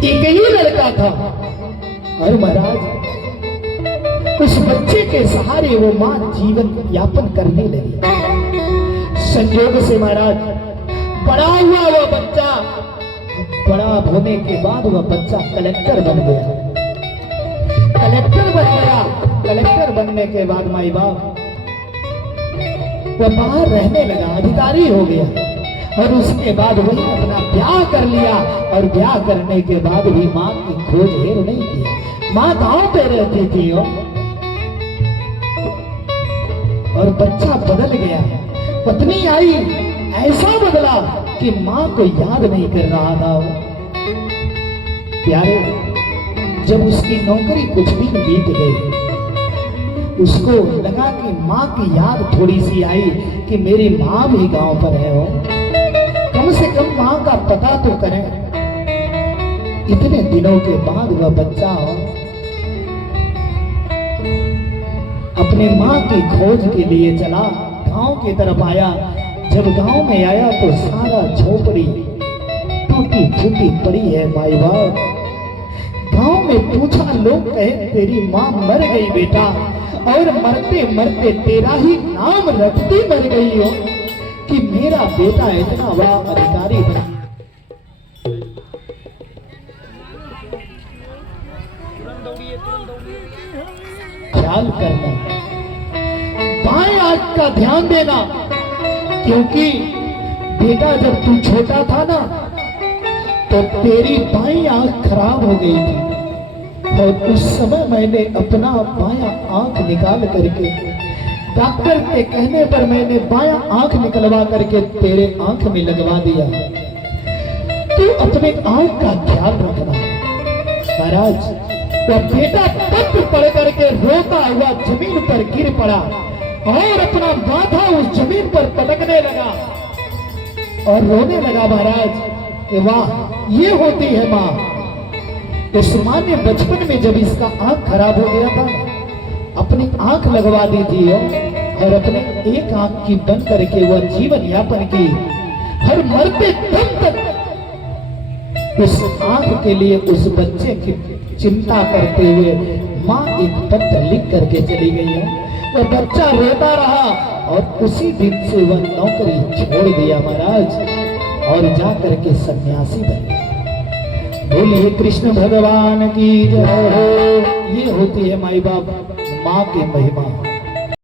एक ही लड़का था और महाराज उस बच्चे के सहारे वो मां जीवन यापन करने लगी। संयोग से महाराज बड़ा हुआ वो बच्चा, बड़ा होने के बाद वह बच्चा कलेक्टर बन गया। कलेक्टर बनने के बाद माई बाप वह बाहर रहने लगा, अधिकारी हो गया। और उसके बाद वही अपना ब्याह कर लिया और ब्याह करने के बाद भी मां की खोज हेर नहीं किया। मां गांव पे रहती थी और बच्चा बदल गया। पत्नी आई, ऐसा बदला कि मां को याद नहीं कर रहा था। प्यारे, जब उसकी नौकरी कुछ दिन बीत गई, उसको लगा कि मां की याद थोड़ी सी आई कि मेरी मां भी गांव पर है, कम से कम मां का पता तो करें। इतने दिनों के बाद वह बच्चा अपने मां की खोज के लिए चला, गांव की तरफ आया। जब गांव में आया तो सारा झोपड़ी टूटी फूटी पड़ी है माई बाप। गांव में पूछा, लोग कहे तेरी मां मर गई बेटा, और मरते मरते तेरा ही नाम रखती मर गई हो कि मेरा बेटा इतना बड़ा अधिकारी बना। ख्याल करना, बाएं आंख का ध्यान देना, क्योंकि बेटा जब तू छोटा था ना तो तेरी बाईं आंख खराब हो गई थी, और उस समय मैंने अपना बायां आंख निकाल करके, डॉक्टर के कहने पर मैंने बायां आंख निकलवा करके तेरे आंख में लगवा दिया। तू अपने आंख का ख्याल रखना। महाराज, तो बेटा पत्र पढ़ करके रोता हुआ जमीन पर गिर पड़ा और अपना माथा उस जमीन पर पटकने लगा और रोने लगा। महाराज, वाह, ये होती है मां। उस मां ने बचपन में जब इसका आंख खराब हो गया था, अपनी आंख लगवा दी थी और अपने एक आंख की बंद करके वह जीवन यापन की। हर मरते दम तक उस आंख के लिए उस बच्चे की चिंता करते हुए मां एक पत्र लिख करके चली गई है। वह बच्चा रोता रहा और उसी दिन से वह नौकरी छोड़ दिया महाराज, और जा करके सन्यासी बन गया। बोलिए कृष्ण भगवान की जय हो। ये होती है माई बाप माँ की महिमा।